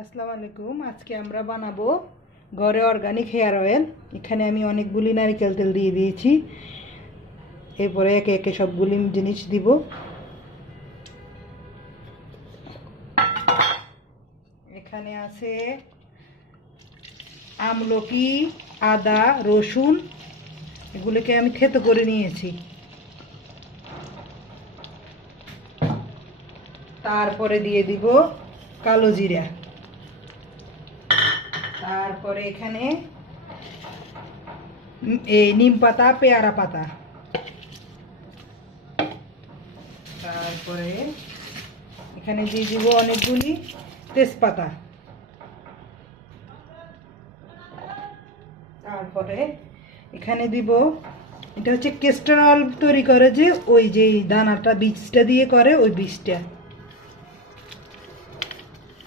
আসসালামু আলাইকুম। আজকে আমরা বানাবো ঘরে অর্গানিক হেয়ার অয়েল। এখানে আমি অনেকগুলি নারকেল তেল দিয়ে দিয়েছি। এরপরে একে একে সবগুলি জিনিস দিব। এখানে আছে আমলকি, আদা, রসুন, এগুলোকে আমি থেতো করে নিয়েছি। তারপরে দিয়ে দিব কালো জিরা। তারপরে এখানে এই নিম পাতা, পেয়ারা পাতা। তারপরে এখানে দিয়ে দিব অনেকগুলি তেজপাতা। তারপরে এখানে দিব, এটা হচ্ছে ক্যাস্টর অয়েল তৈরি করে, যে ওই যে দানাটা বীজটা দিয়ে করে, ওই বীজটা।